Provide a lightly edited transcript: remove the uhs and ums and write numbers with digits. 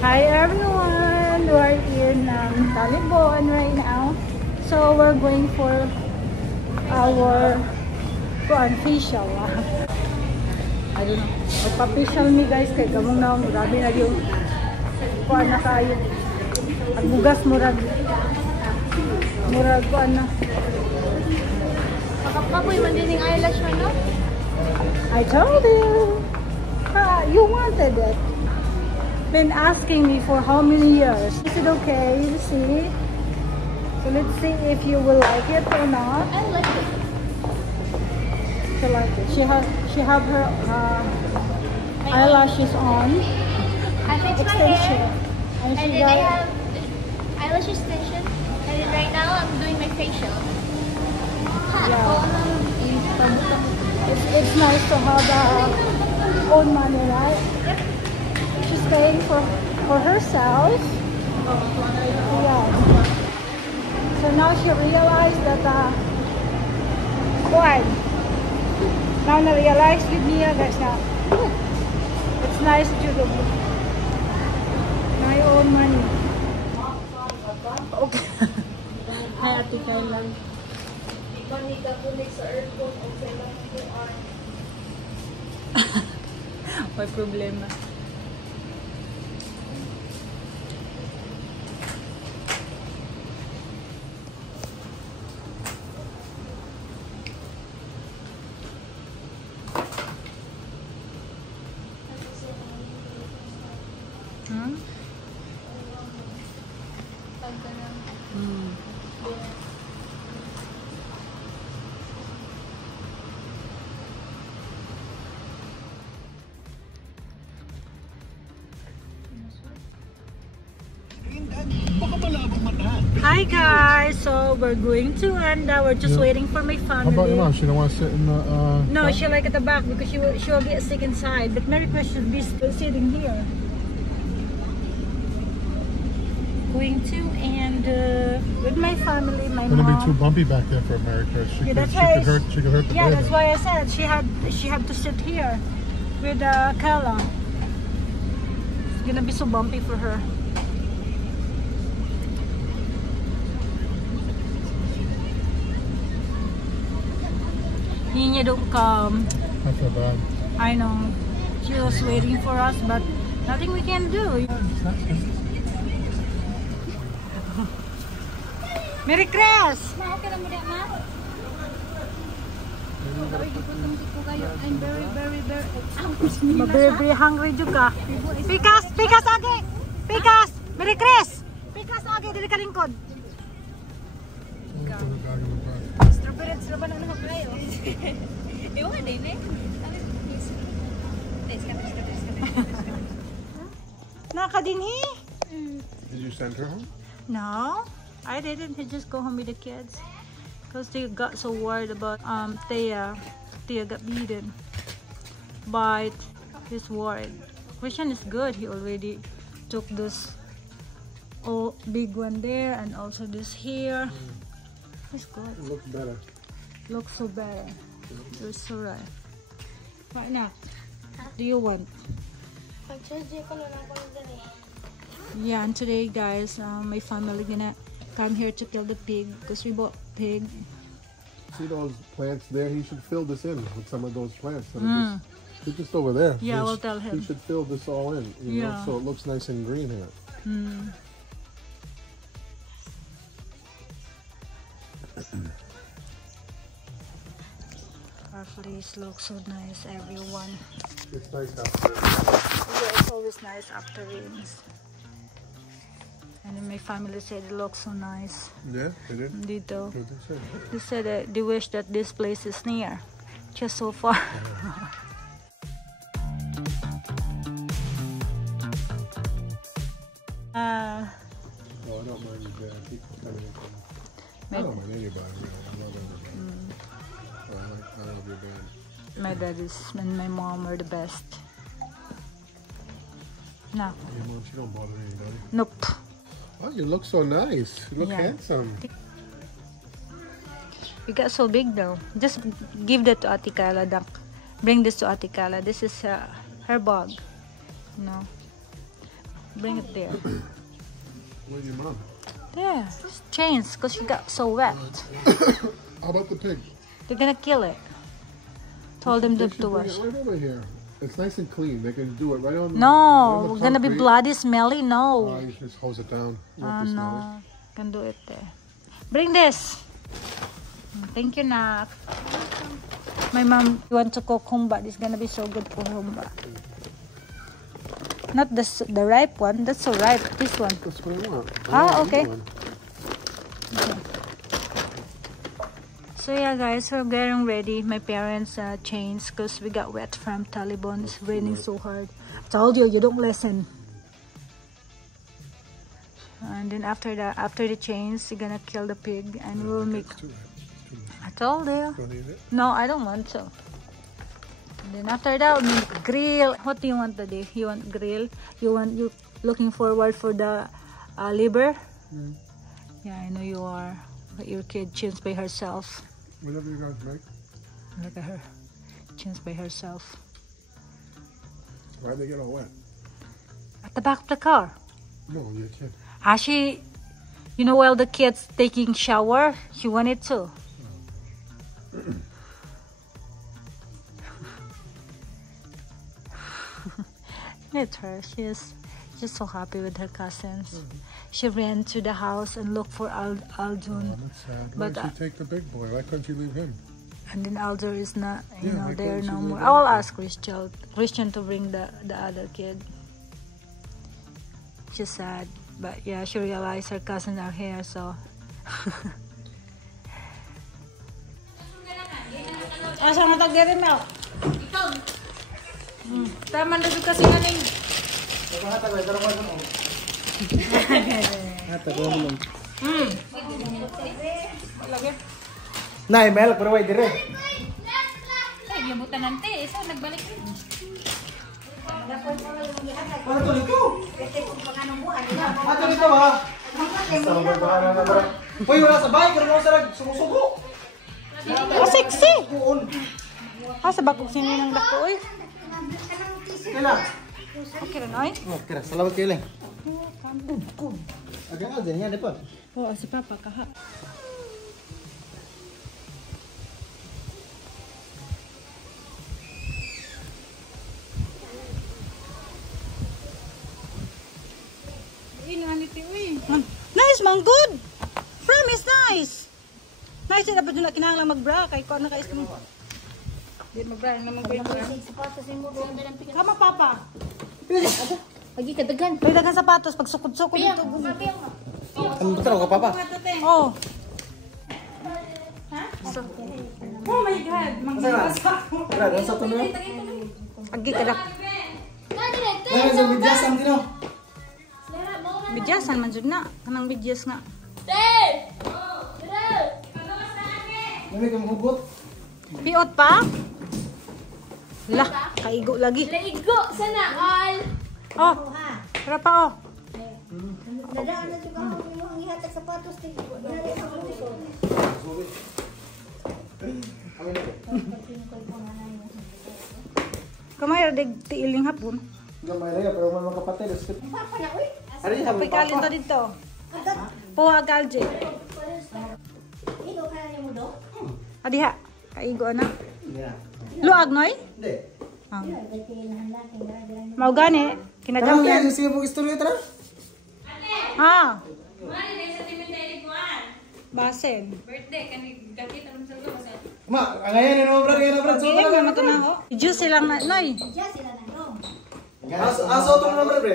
Hi everyone! We're in Talibon right now. So we're going for our facial. I don't know. Magpa-facial me guys kay kamong na grabe na yung kuan na kayo. Ang bugas murag kuan na. Makapapoy man din yung eyelash mo, no? I told you. You wanted it. Been asking me for how many years. Is it okay? You see? So let's see if you will like it or not. I like it. She like it. She have her eyelashes on. I fixed my Extension. hair. And And she then I got have eyelash extension. And then right now I'm doing my facial. it's nice to have own money, right? Yep. She's paying for herself. Yeah. So now she realized that why? Now na realize with Nia guys na it's nice to do my own money. Okay. Hi Ate Kayla. Manika kunig sa aircon o sa ilang QR. May problema. Hi guys, so we're going to Anda. We're just waiting for my family. How about your mom? She don't want to sit in the No, front? she'll like at the back because she will get sick inside. But Mary Chris should be sitting here. Going to and with my family, my It's gonna mom. be too bumpy back there for America. She Yeah, could, that's she why could hurt. She could hurt the Yeah, baby. that's why I said she had to sit here with Kala. It's gonna be so bumpy for her. Ninya don't come. I feel bad. I know. She was waiting for us, but nothing we can do. Merry Christmas! Ma, okay lang mo din, ma? I'm very Very hungry juga. Pikas! Pikas agi! Pikas! Merry Christmas! Pikas agi, dili ka lingkod. Strawberry na naman kayo. Ewan din eh. Nakadinhi? Did you send her home? No, I didn't. He just go home with the kids because they got so worried about Thea. Thea got beaten by his worried. Christian is good. He already took this big one there and also this here. It's good. It looks better. Looks so better. It's so right. Right now, do you want? Yeah, and today guys, my family gonna come here to kill the pig because we bought pig. See those plants there? He should fill this in with some of those plants. That are just over there. Yeah, we'll tell him. He should fill this all in, you know, Yeah. so it looks nice and green here. Our place looks so nice, everyone. It's nice after. Yeah, it's always nice after rains. And then my family said it looks so nice. Yeah, they did. Dito. What did they say? They said that they wish that this place is near. Just so far. Oh, I don't mind your dad. He can come in. I don't mind anybody. You know. I love everybody. I love your dad. My dad and my mom are the best. No. Your mom, she don't bother anybody. Nope. Oh, you look so nice. You look Yeah. handsome. You got so big though. Just give that to Ate Kala, Dak. Bring this to Ate Kala. This is her bag. No. Bring it there. Where's your mom? There. Chains, because she got so wet. How about the pig? They're gonna kill it. Told them They to should bring wash. it right over here. It's nice and clean. They can do it right on. No, we're gonna be bloody, smelly. Oh, No. you just hose it down. You Oh won't be smelly. no. Can do it there. Bring this. Thank you, Nak. My mom want to cook humba. This is gonna be so good for humba. Not the ripe one. That's so ripe. This one. That's what I want. Ah, okay. One. So yeah, guys, we're getting ready. My parents changed because we got wet from Taliban. It's raining so hard. I told you, you don't listen. And then after that, after the change, we're gonna kill the pig and we'll make. It's too ripe. I told you. Don't eat it. No, I don't want to. And then after that, we'll make grill. What do you want today? You want grill? You looking forward for the liver? Mm. Yeah, I know you are. But your kid changed by herself. Whatever you guys make. Look at her. Changed by herself. Why'd they get all wet? At the back of the car. No, your kid. She, you know, while the kid's taking shower, she wanted to. It's her. She's just so happy with her cousins. She ran to the house and looked for Aldun. Oh, that's sad. Why But, did you take the big boy? Why couldn't you leave him? And then Alder is not, you Yeah, know, why there couldn't no you more. leave I will Alder? ask Christian to bring the other kid. She's sad, but yeah, she realized her cousins are here, so. Asa na tag-diri milk? Tama na dito kasi nga ning. Lagi. Nay, Mel, pero wait, dire. Ay, yamutan nante. Isa, nagbalik rin. Ano to dito? Ano dito ba? Sabar ba na ba? Hoy, wala sa bahay, pero sa sumusubo. Sexy! Kuon. Sa bakog sini ng dako, oy. Kailan? Okay na, oy. Kira, salamat kayo lang. Agak aja niya depan. Oh, si Papa kaha. Nice, man, good. Promise, nice. Nice, dapat doon na kinahanglan mag-bra. Kay ko na ka-is mo. Di mag-bra, na mag-bra. Kama, Papa. Lagi kadagan. May dagang sapatos, pag sukod-sukod dito. Ano betul ka papa? Oh. Oh my God. Kira, dan satu nih. Agi ka na. Nah, so bijasan dino. Bidyasan man jud na. Kanang bidyas nga. Ini kamu hubut. Piot pa? Lah, kaigo lagi. Laigo sana all. Oh. Tara pa oh. Dadaan na juga ang ihatag sapatos dito. Dari sa puso. Kamay dig tiiling hapon. Gamay na pero man makapatay. Papa na uy. Ari sa Apoy kalin to dito. Puha galje. Ino kaya niya mo do? Adiha. Kaigo na. Ya. Luag noy? Hindi. Ah. Dati nahanla kay dara. Mau gani. Tara, Kinadamyan. yan sige po istorya tara. Ha. Mali na sa timin tayo kuan. Basen. Birthday kani gakita rum sa luwas. Ma, ngayon ano bro, ngayon bro. Sige, mga to na ho. Juice silang na noy. Diya sila na do. Aso to na bro.